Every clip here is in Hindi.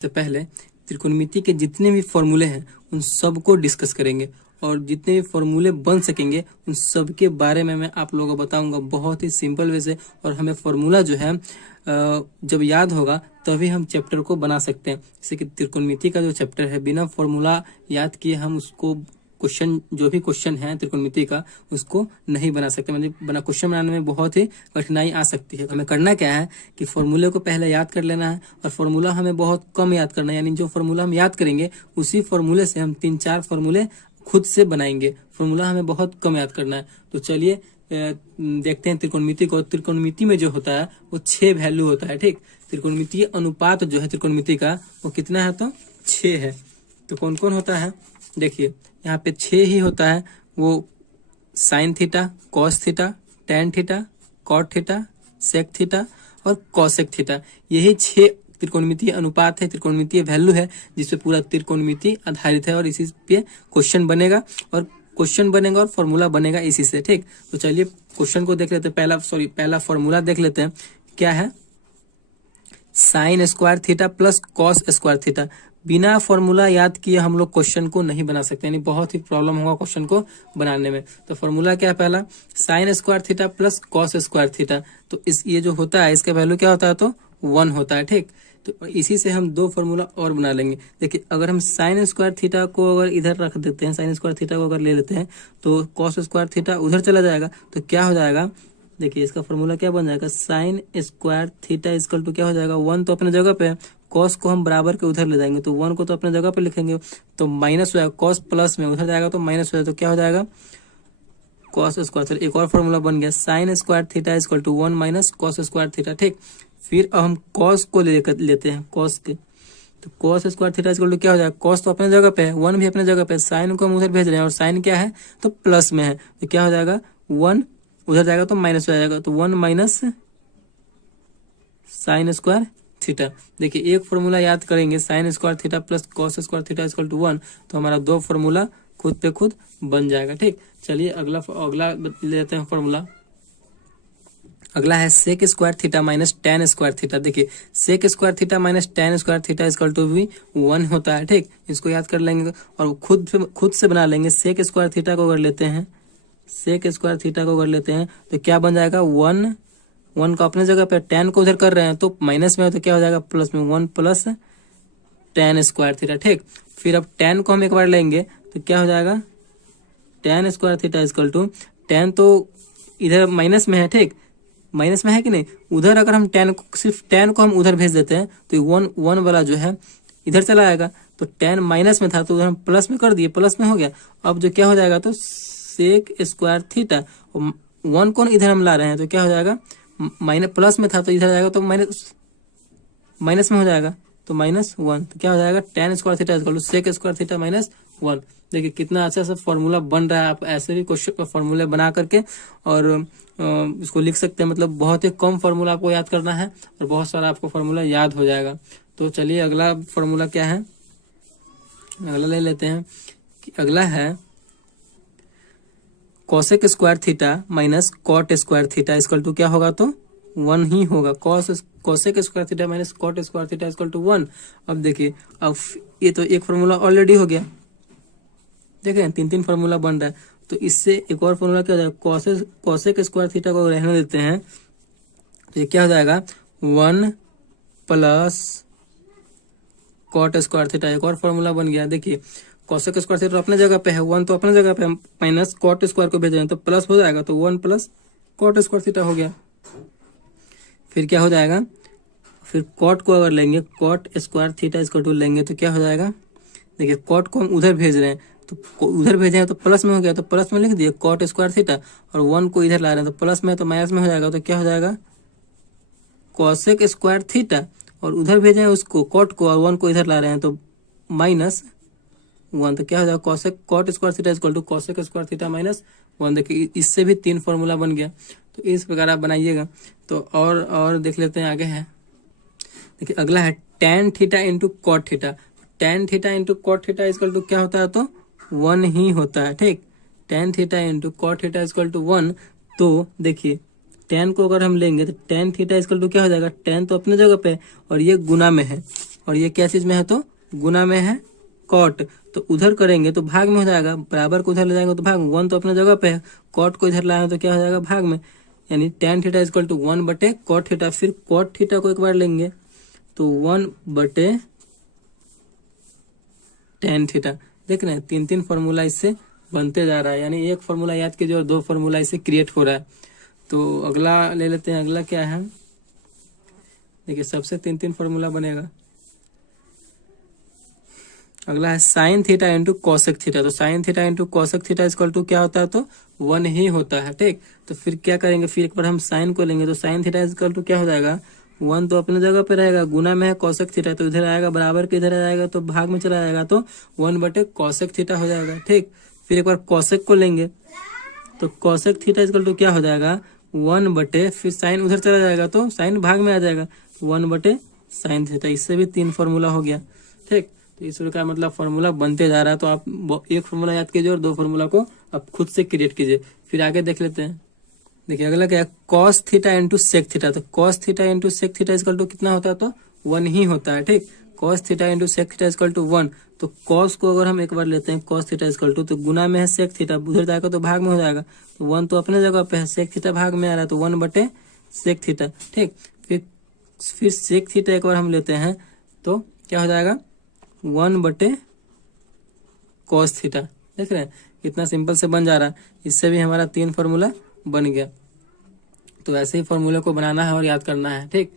तो पहले त्रिकोणमिति के जितने भी फॉर्मूले हैं उन सबको डिस्कस करेंगे और जितने भी फॉर्मूले बन सकेंगे उन सब के बारे में मैं आप लोगों को बताऊंगा बहुत ही सिंपल वे से। और हमें फॉर्मूला जो है जब याद होगा तभी हम चैप्टर को बना सकते हैं। जैसे कि त्रिकोणमिति का जो चैप्टर है बिना फॉर्मूला याद किए हम उसको क्वेश्चन जो भी क्वेश्चन है त्रिकोणमिति का उसको नहीं बना सकते, मतलब बना क्वेश्चन बनाने में बहुत ही कठिनाई आ सकती है। हमें करना क्या है कि फॉर्मूले को पहले याद कर लेना है और फॉर्मूला हमें बहुत कम याद करना है, यानी जो फॉर्मूला हम याद करेंगे उसी फॉर्मूले से हम 3-4 फॉर्मूले खुद से बनाएंगे। फॉर्मूला हमें बहुत कम याद करना है। तो चलिए देखते हैं त्रिकोणमिति को। त्रिकोणमिति में जो होता है वो 6 वैल्यू होता है, ठीक। त्रिकोणमितीय अनुपात जो है त्रिकोणमिति का वो कितना है तो 6 है। तो कौन कौन होता है देखिए यहाँ पे 6 ही होता है। वो sine theta, cos theta, tan theta, cot theta, sec theta और कॉसेक थीटा, यही 6 त्रिकोणमितीय अनुपात है, त्रिकोणमितीय वैल्यू है जिसपे पूरा त्रिकोणमिति आधारित है और इसी पे क्वेश्चन बनेगा और फॉर्मूला बनेगा इसी से, ठीक। तो चलिए क्वेश्चन को देख लेते हैं। पहला फॉर्मूला देख लेते हैं क्या है। Sign square theta plus cos square theta. बिना फॉर्मूला याद किए हम लोग क्वेश्चन को नहीं बना सकते, यानी बहुत ही प्रॉब्लम होगा क्वेश्चन को बनाने में। तो फॉर्मूला क्या है पहला, sign square theta plus cos square theta. तो ये जो होता है इसका वैल्यू क्या होता है तो 1 होता है, ठीक। तो इसी से हम 2 फॉर्मूला और बना लेंगे। देखिए अगर हम साइन स्क्वायर थीटा को अगर इधर रख देते हैं, साइन स्क्वायर थीटा को अगर ले लेते हैं तो कॉस स्क्वायर थीटा उधर चला जाएगा। तो क्या हो जाएगा देखिए इसका फॉर्मूला क्या बन जाएगा, sine square theta equal to क्या हो जाएगा 1 तो अपने जगह पे है, कॉस को हम बराबर के उधर ले जाएंगे तो 1 को तो अपने जगह पे लिखेंगे तो माइनस हो जाएगा, कॉस प्लस में उधर जाएगा तो माइनस हो जाएगा। तो क्या हो जाएगा कॉस स्क्वायर थीटा। एक और फॉर्मूला बन गया sine square theta equal to 1 minus cos square theta, ठीक। फिर अब हम कॉस को लेते हैं कॉस के, तो cos square theta equal to क्या हो जाएगा, कॉस तो अपने जगह पे है, 1 भी अपने जगह पे है, साइन को हम उधर भेज रहे हैं और साइन क्या है तो प्लस में है। तो क्या हो जाएगा 1 उधर जाएगा तो माइनस हो जाएगा, तो 1 माइनस साइन स्क्वायर थीटा। देखिए एक फॉर्मूला याद करेंगे sine square theta plus cos square theta equal to 1, तो हमारा 2 फॉर्मूला खुद पे खुद बन जाएगा, ठीक। चलिए अगला लेते हैं फॉर्मूला। अगला है sec square theta minus tan square theta. देखिए sec square theta minus tan square theta equal to भी 1 होता है, ठीक। इसको याद कर लेंगे और खुद से बना लेंगे। सेक स्क्वायर थीटा को अगर लेते हैं, सेक स्क्वायर थीटा को अगर लेते हैं तो क्या बन जाएगा 1 को अपने जगह पे, टेन को उधर कर रहे हैं तो माइनस में है तो क्या हो जाएगा प्लस में, 1 प्लस टेन स्क्वायर थीटा, ठीक। फिर अब टेन को हम एक बार लेंगे तो क्या हो जाएगा tan square theta equal to, tan तो इधर माइनस में है, ठीक, माइनस में है कि नहीं, उधर अगर हम सिर्फ टेन को हम उधर भेज देते हैं तो 1 वाला जो है इधर चला आएगा। तो टेन माइनस में था तो उधर हम प्लस में कर दिए, प्लस में हो गया। अब जो क्या हो जाएगा तो सेक स्क्वायर थीटा, 1 को इधर हम ला रहे हैं तो क्या हो जाएगा माइनस, प्लस में था तो इधर जाएगा तो माइनस में हो जाएगा तो -1। तो क्या हो जाएगा tan square theta equal to sec square theta -1। देखिए कितना अच्छा सा फॉर्मूला बन रहा है। आप ऐसे भी क्वेश्चन फॉर्मूले बना करके और इसको लिख सकते हैं। मतलब बहुत ही कम फॉर्मूला आपको याद करना है और बहुत सारा आपको फॉर्मूला याद हो जाएगा। तो चलिए अगला फॉर्मूला क्या है, अगला ले लेते हैं। अगला है cosec square theta minus cot square theta equal to क्या होगा तो 1 ही होगा। Cosec square theta minus cot square theta equal to 1। अब देखिए अब ये तो एक फॉर्मूला ऑलरेडी हो गया, देख रहे हैं 3 फॉर्मूला बन रहा है। तो इससे एक और फॉर्मूला क्या हो जाएगा, कॉसेक स्क्वायर थीटा को रहने देते हैं तो ये क्या हो जाएगा 1 प्लस कॉट स्क्वायर थीटा। एक और फॉर्मूला बन गया। देखिए कॉसेक स्क्वायर थीटा अपने जगह पे है, 1 तो अपने जगह पे, माइनस कॉट स्क्वायर को भेज रहे हैं तो प्लस हो जाएगा तो 1 प्लस कॉट स्क्वायर थीटा हो गया। फिर क्या हो जाएगा, फिर कॉट को अगर लेंगे cot square theta equal to लेंगे तो क्या हो जाएगा, देखिए कॉट को हम उधर भेज रहे हैं तो उधर भेजे तो प्लस में हो गया तो प्लस में लिख दिए कॉट स्क्वायर थीटा, और 1 को इधर ला रहे हैं तो प्लस में तो माइनस में हो जाएगा। तो क्या हो जाएगा कॉसेक स्क्वायर थीटा, और उधर भेजे हैं उसको कॉट को और 1 को इधर ला रहे हैं तो -1। तो क्या हो जाएगा cot square theta equal to cosec square theta -1। देखिए इससे भी 3 फॉर्मूला बन गया। तो इस प्रकार आप बनाइएगा। तो और देख लेते हैं आगे है। देखिए अगला है tan theta into cot theta. Tan theta into cot theta equal to क्या होता है तो 1 ही होता है, ठीक। Tan theta into cot theta equal to 1। तो देखिए टेन को अगर हम लेंगे तो टेन थीटा इक्वल टू क्या हो जाएगा, टेन तो अपने जगह पे और ये गुना में है और ये क्या चीज में है तो गुना में है कॉट, तो उधर करेंगे तो भाग में हो जाएगा, बराबर को उधर ले जाएंगे तो भाग में, वन तो अपने जगह पे है, कॉट को इधर लाएंगे तो क्या हो जाएगा भाग में, यानी tan theta equal to 1/cot theta. फिर कॉट थीटा को एक बार लेंगे तो 1/tan थीटा। देख रहे हैं तीन तीन फॉर्मूला इससे बनते जा रहा है, यानी एक फॉर्मूला याद कीजिए और दो फॉर्मूला इससे क्रिएट हो रहा है। तो अगला ले लेते हैं, अगला क्या है, देखिए सबसे तीन तीन फॉर्मूला बनेगा। अगला है sine theta into cosec theta. तो sine theta into cosec theta equal to क्या होता है तो 1 ही होता है, ठीक। तो फिर क्या करेंगे, फिर एक बार हम साइन को लेंगे तो साइन थीटा इक्वल टू क्या हो जाएगा, 1 तो अपने जगह पे रहेगा, गुना में है कॉसेक थीटा तो इधर आएगा, बराबर के इधर आएगा तो भाग में चला जाएगा, तो 1/cosec थीटा हो जाएगा, ठीक। फिर एक बार कॉसेक को लेंगे तो कॉसेक थीटा इक्वल टू क्या हो जाएगा 1/, फिर साइन उधर चला जाएगा तो साइन भाग में आ जाएगा, 1/sin थीटा। इससे भी तीन फॉर्मूला हो गया, ठीक। तो इस का मतलब फॉर्मूला बनते जा रहा है। तो आप एक फॉर्मूला याद कीजिए और दो फॉर्मूला को आप खुद से क्रिएट कीजिए। फिर आगे देख लेते हैं। देखिए अगला क्या है, cos theta into sec theta. तो cos theta into sec theta equal to कितना होता है तो 1 ही होता है, ठीक। Cos theta into sec theta equal to 1। तो कॉस को अगर हम एक बार लेते हैं कॉस थीटा इक्वल टू, तो गुना में है सेक थीटा, उधर जाएगा तो भाग में हो जाएगा, तो 1 तो अपने जगह पे है, सेक थीटा भाग में आ रहा है तो 1/sec थीटा, ठीक। फिर सेक थीटा एक बार हम लेते हैं तो क्या हो जाएगा 1/cos थीटा। देख रहे हैं कितना सिंपल से बन जा रहा है। इससे भी हमारा तीन फॉर्मूला बन गया। तो ऐसे ही फॉर्मूले को बनाना है और याद करना है, ठीक।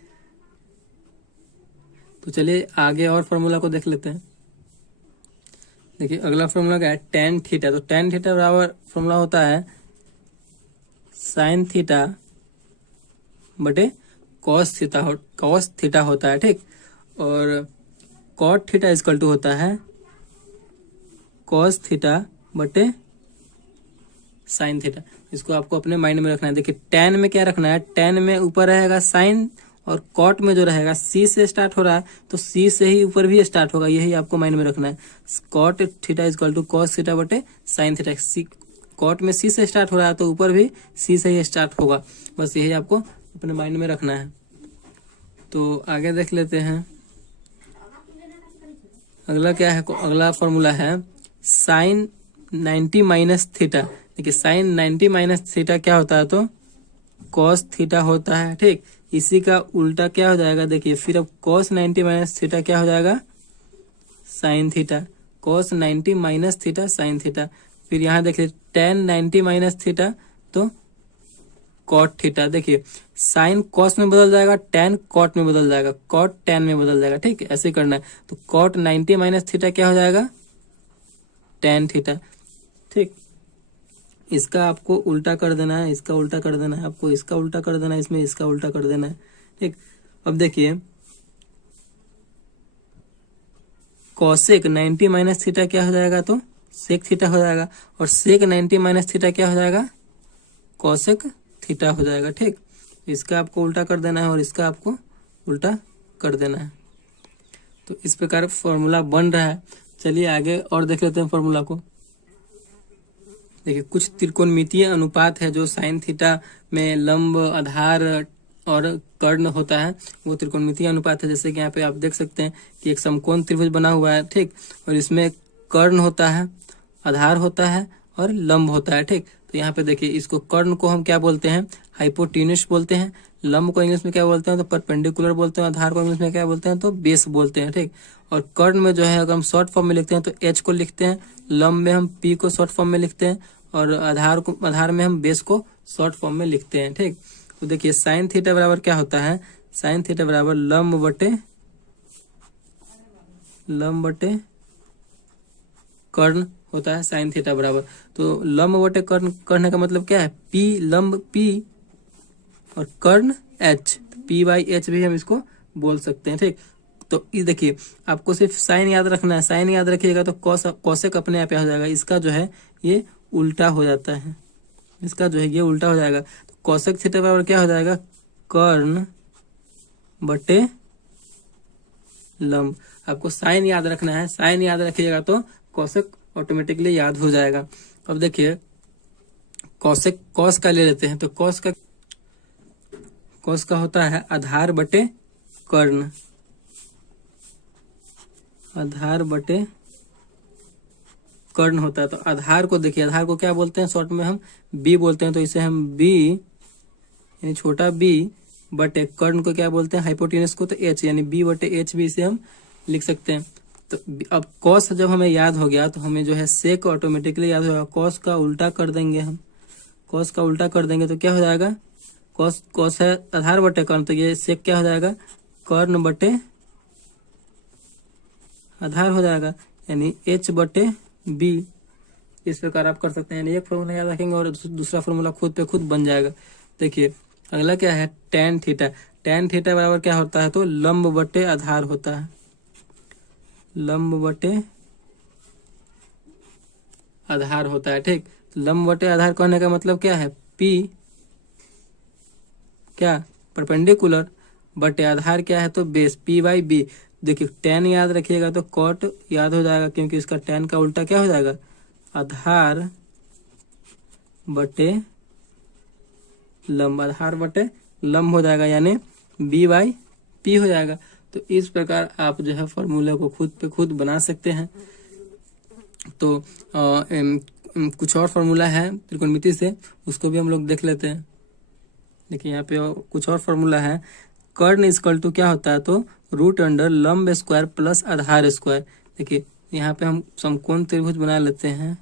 तो चलिए आगे और फॉर्मूला को देख लेते हैं। देखिए अगला फॉर्मूला क्या है, tan थीटा। तो tan थीटा बराबर फॉर्मूला होता है sin थीटा बटे cos थीटा होता है, ठीक। और cot थीटा इक्वल टू होता है cos थीटा बटे साइन थीटा। इसको आपको अपने माइंड में रखना है। देखिए tan में क्या रखना है, tan में ऊपर रहेगा साइन और कॉट में जो रहेगा सी से स्टार्ट हो रहा है तो सी से ही ऊपर भी स्टार्ट होगा, यही आपको माइंड में रखना है। Cot theta equal to cos theta बटे साइन थीटा। कॉट में सी से स्टार्ट हो रहा है तो ऊपर भी सी से ही स्टार्ट होगा, बस यही आपको अपने माइंड में रखना है। तो आगे देख लेते हैं। अगला क्या है, अगला फॉर्मूला है साइन 90 माइनस थीटा। देखिए साइन 90 माइनस थीटा क्या होता है तो कॉस थीटा होता है, ठीक। इसी का उल्टा क्या हो जाएगा, देखिए फिर अब cos 90 माइनस थीटा क्या हो जाएगा sine theta, cos 90 minus theta sine theta. फिर यहाँ देखिए tan 90 माइनस थीटा तो कॉट थीटा। देखिए साइन कॉस में बदल जाएगा, tan कॉट में बदल जाएगा, कॉट tan में बदल जाएगा, ठीक है। ऐसे करना है। तो cot 90 माइनस थीटा क्या हो जाएगा tan थीटा, ठीक। इसका आपको उल्टा कर देना है, इसका उल्टा कर देना है, आपको इसका उल्टा कर देना है, इसमें इसका उल्टा कर देना है, ठीक। अब देखिए कॉसेक 90 माइनस थीटा क्या हो जाएगा तो सेक थीटा हो जाएगा, और सेक 90 माइनस थीटा क्या हो जाएगा कॉसेक थीटा हो जाएगा, ठीक। इसका आपको उल्टा कर देना है और इसका आपको उल्टा कर देना है। तो इस प्रकार फॉर्मूला बन रहा है। चलिए आगे और देख लेते हैं फॉर्मूला को। देखिए कुछ त्रिकोणमितीय अनुपात है जो साइन थीटा में लंब, आधार और कर्ण होता है, वो त्रिकोणमितीय अनुपात है। जैसे कि यहाँ पे आप देख सकते हैं कि एक समकोण त्रिभुज बना हुआ है, ठीक। और इसमें कर्ण होता है, आधार होता है और लंब होता है, ठीक। तो यहाँ पे देखिए इसको कर्ण को हम क्या बोलते हैं हाइपोटेन्यूस बोलते हैं, लंब को इंग्लिश में क्या बोलते हैं तो परपेंडिकुलर बोलते हैं, आधार को इंग्लिश में क्या बोलते हैं तो बेस बोलते हैं, ठीक। और कर्ण में जो है अगर हम शॉर्ट फॉर्म में लिखते हैं तो एच को लिखते हैं, लंब में हम पी को शॉर्ट फॉर्म में लिखते हैं और आधार में हम बेस को शॉर्ट फॉर्म में लिखते हैं, ठीक। तो देखिए साइन थीटा बराबर क्या होता है, साइन थीटा बराबर लंब बटे कर्ण होता है साइन थीटा बराबर। तो लंब बटे कर्ण करने का मतलब क्या है, पी लंब पी और कर्ण एच, P/H भी हम इसको बोल सकते हैं, ठीक। तो ये देखिए आपको सिर्फ साइन याद रखना है, साइन याद रखिएगा तो कॉसेक अपने आप हो जाएगा, इसका जो है ये उल्टा हो जाता है, इसका जो है ये उल्टा हो जाएगा। तो कॉसेक थीटा बराबर क्या हो जाएगा कर्ण बटे लंब। आपको साइन याद रखना है, साइन याद रखिएगा तो कॉसेक ऑटोमेटिकली याद हो जाएगा। अब देखिए कॉसेक कॉस का ले लेते हैं। तो कॉस का होता है आधार बटे कर्ण, आधार बटे कर्ण होता है। तो आधार को देखिए, आधार को क्या बोलते हैं, शॉर्ट में हम बी बोलते हैं, तो इसे हम बी यानी छोटा बी बटे कर्ण को क्या बोलते हैं, हाइपोटेनस को तो एच, यानी बी बटे एच भी इसे हम लिख सकते हैं। तो अब कॉस जब हमें याद हो गया तो हमें जो है सेक ऑटोमेटिकली याद होगा। कॉस का उल्टा कर देंगे हम, कॉस का उल्टा कर देंगे तो क्या हो जाएगा, कॉस कॉस है आधार बटे कर्ण, तो ये सेक क्या हो जाएगा, कर्ण बटे आधार हो जाएगा, यानी एच बटे बी। इस प्रकार आप कर सकते हैं, यानी एक फॉर्मूला याद रखेंगे और दूसरा फॉर्मूला खुद पे खुद बन जाएगा। देखिए अगला क्या है, टेन थीटा। टेन थीटा बराबर क्या होता है, तो लंब बटे आधार होता है, लंब बटे आधार होता है। ठीक, लंब बटे आधार कहने का मतलब क्या है, पी क्या परपेंडिकुलर बटे आधार क्या है, तो बेस, पी बाई बी। देखिए टेन याद रखिएगा तो कॉट याद हो जाएगा, क्योंकि इसका टेन का उल्टा क्या हो जाएगा, आधार बटे लंब, आधार बटे लंब हो जाएगा, यानी बी बाई पी हो जाएगा। तो इस प्रकार आप जो है फॉर्मूले को खुद पे खुद बना सकते हैं। तो कुछ और फॉर्मूला है त्रिकोणमिति से, उसको भी हम लोग देख लेते हैं। देखिए यहाँ पे कुछ और फॉर्मूला है, कर्ण इक्वल टू क्या होता है, तो रूट अंडर लंब स्क्वायर प्लस आधार स्क्वायर। देखिए यहाँ पे हम समकोण त्रिभुज बना लेते हैं,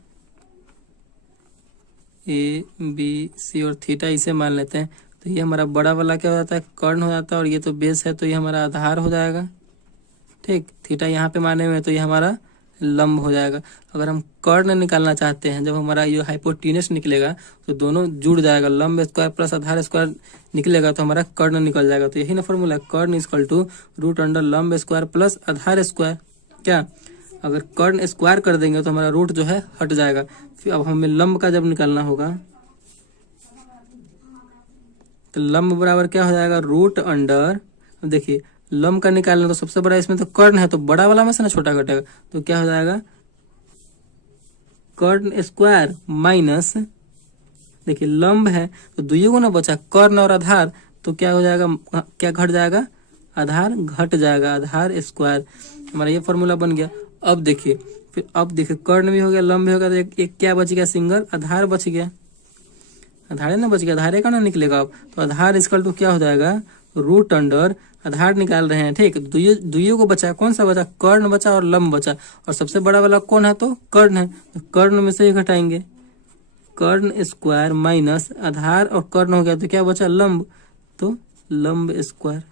ए बी सी और थीटा इसे मान लेते हैं। तो ये हमारा बड़ा वाला क्या हो जाता है, कर्ण हो जाता है, और ये तो बेस है तो ये हमारा आधार हो जाएगा। ठीक, थीटा यहाँ पे माने हुए तो ये हमारा लंब हो जाएगा। अगर हम कर्ण निकालना चाहते हैं, जब हमारा ये हाइपोटेनस निकलेगा तो दोनों जुड़ जाएगा, लंब स्क्वायर प्लस आधार स्क्वायर निकलेगा तो हमारा कर्ण निकल जाएगा। तो यही ना फॉर्मूला है, कर्ण इक्वल टू रूट अंडर लंब स्क्वायर प्लस आधार स्क्वायर। क्या, अगर कर्ण स्क्वायर कर देंगे तो हमारा रूट जो है हट जाएगा। फिर अब हमें लंब का जब निकालना होगा तो लंब बराबर क्या हो जाएगा, रूट अंडर, देखिए लंब का निकालना तो सबसे बड़ा इसमें तो कर्ण है, तो बड़ा वाला में से ना छोटा घटेगा, तो क्या हो जाएगा, कर्ण स्क्वायर माइनस, देखिए लंब है तो दुइयों को ना बचा, कर्ण और आधार, तो क्या हो जाएगा, क्या घट जाएगा, आधार घट जाएगा, आधार स्क्वायर। हमारा ये फॉर्मूला बन गया। अब देखिए फिर, अब देखिए कर्ण भी हो गया, लंब भी हो गया, तो एक क्या बच गया, सिंगल आधार बच गया, आधार ना बच गया, आधार का ना निकलेगा अब, तो आधार इक्वल टू क्या हो जाएगा, रूट अंडर, आधार निकाल रहे हैं। ठीक, दुइयों को बचा, कौन सा बचा, कर्ण बचा और लंब बचा, और सबसे बड़ा वाला कौन है, तो कर्ण है, तो कर्ण में से ही घटाएंगे, कर्ण स्क्वायर माइनस आधार और कर्ण हो गया तो क्या बचा, लंब, तो लंब स्क्वायर।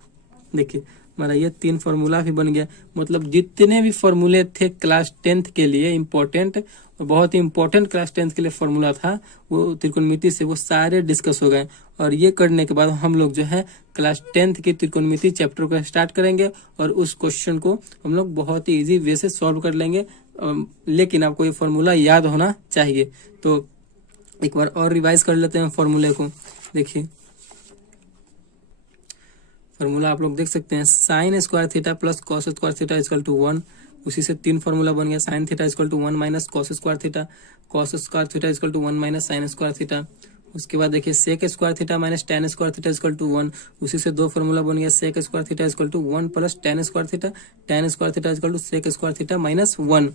देखिए हमारा ये तीन फॉर्मूला भी बन गया। मतलब जितने भी फॉर्मूले थे क्लास 10th के लिए इम्पोर्टेंट, और बहुत ही इम्पोर्टेंट क्लास 10th के लिए फॉर्मूला था वो त्रिकोणमिति से, वो सारे डिस्कस हो गए। और ये करने के बाद हम लोग जो है क्लास 10th की त्रिकोणमिति चैप्टर को स्टार्ट करेंगे, और उस क्वेश्चन को हम लोग बहुत ही ईजी वे से सॉल्व कर लेंगे। लेकिन आपको ये फॉर्मूला याद होना चाहिए। तो एक बार और रिवाइज कर लेते हैं फॉर्मूले को। देखिए फॉर्मूला आप लोग देख सकते हैं, sine square theta plus cos square theta equal to 1। उसी से तीन फॉर्मूला बन गया, sine theta equal to 1 minus cos square theta, cos square theta equal to 1 minus sine square theta. उसके बाद देखिए sec square theta minus tan square theta equal to 1। उसी से दो फॉर्मूला बन गया, sec square theta equal to 1 plus tan square theta, tan square theta equal to sec square theta minus 1।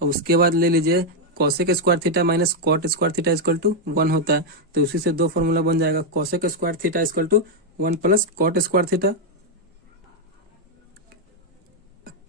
और उसके बाद ले लीजिए cosec square theta minus cot square theta equal to 1 होता है। तो उसी से दो फॉर्मूला बन जाएगा, cosec square theta equal to 1 plus cot square theta,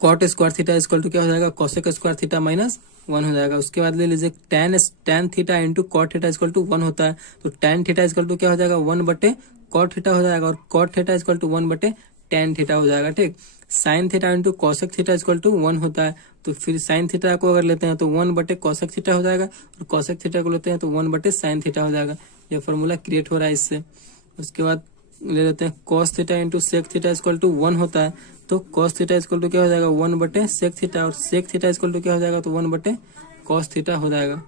cot square theta equal to क्या हो जाएगा, कॉसेक स्क्वायर थीटा माइनस 1 हो जाएगा। उसके बाद ले लीजिए tan theta into cot theta equal to 1 होता है। तो टेन थीटा इक्वल टू क्या हो जाएगा, 1 बटे कॉट थीटा हो जाएगा, और कॉट थीटा इक्वल टू 1 बटे टेन थीटा हो जाएगा। ठीक, sine theta into cosec theta equal to 1 होता है। तो फिर साइन थीटा को अगर लेते हैं तो 1 बटे कॉसेक थीटा हो जाएगा, और कॉसेक थीटा को लेते हैं तो 1 बटे साइन थीटा हो जाएगा। यह फॉर्मूला क्रिएट हो रहा है इससे। उसके बाद ले लेते हैं cos theta into sec theta equal to 1 होता है। तो कॉस थीटा इक्वल टू क्या हो जाएगा, 1 बटे सेक थीटा, और सेक थीटा इक्वल टू क्या हो जाएगा, तो 1 बटे कॉस थीटा हो जाएगा।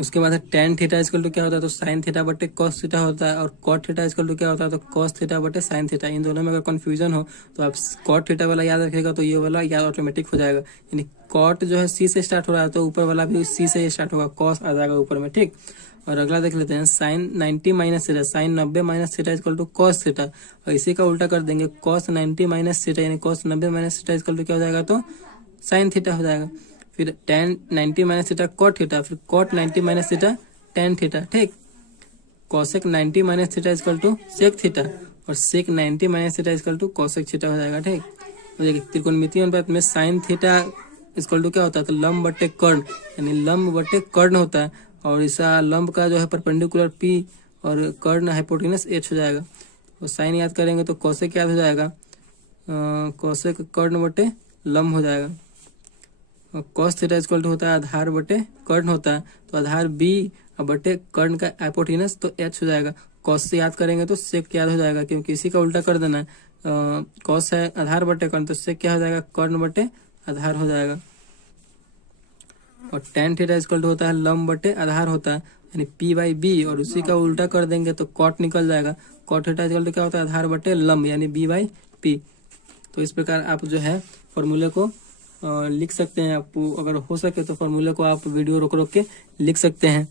उसके बाद टेन थीटा इक्वल टू क्या होता है, तो साइन थीटा बटे कॉस थीटा होता है, और कॉट थीटा इक्वल टू क्या होता है, तो कॉस थीटा बटे साइन थीटा। इन दोनों में अगर कंफ्यूजन हो तो आप कॉट थीटा वाला याद रखिएगा, तो ये वाला याद ऑटोमेटिक हो जाएगा। यानी कॉट जो है सी से स्टार्ट हो रहा है तो ऊपर वाला भी सी से स्टार्ट होगा, कॉस आ जाएगा ऊपर में। ठीक, और अगला देख लेते हैं sine 90 minus theta, sine 90 minus theta equal to cos theta. और इसी का उल्टा कर देंगे, कॉस 90 माइनस थीटा यानी cos 90 minus theta equal to क्या हो जाएगा, तो साइन थीटा हो जाएगा। फिर tan 90 minus theta cot theta, फिर cot 90 minus theta tan theta, ठीक। Cosec 90 minus theta equal to sec theta, और sec 90 minus theta equal to cosec theta हो जाएगा, ठीक। तो देखिए त्रिकोणमितीय अनुपात में साइन थीटा इक्वल टू क्या होता है, तो लंब बटे कर्ण, यानी लंब बटे कर्ण होता है। और इसका लंब का जो है परपेंडिकुलर पी और कर्ण हाइपोटेनस एच हो जाएगा। और साइन याद करेंगे तो कॉसेक याद हो जाएगा, कॉसेक कर्ण बटे लंब हो जाएगा। और कॉस थीटा इक्वल टू होता है आधार बटे कर्ण होता है, तो आधार बी और बटे कर्ण का हाइपोटेनस तो एच हो जाएगा। कॉस से याद करेंगे तो सेक याद हो जाएगा, क्योंकि इसी का उल्टा कर देना है। कॉस है आधार बटे कर्ण, तो सेक क्या हो जाएगा, कर्ण बटे आधार हो जाएगा। और टेन थीटा इक्वल टू होता है लंब बटे आधार होता है, यानी पी बाई बी, और उसी का उल्टा कर देंगे तो कॉट निकल जाएगा। कॉट थीटा इक्वल टू क्या होता है, आधार बटे लंब यानी बी बाई पी। तो इस प्रकार आप जो है फॉर्मूले को लिख सकते हैं। आप अगर हो सके तो फॉर्मूले को आप वीडियो रोक रोक के लिख सकते हैं।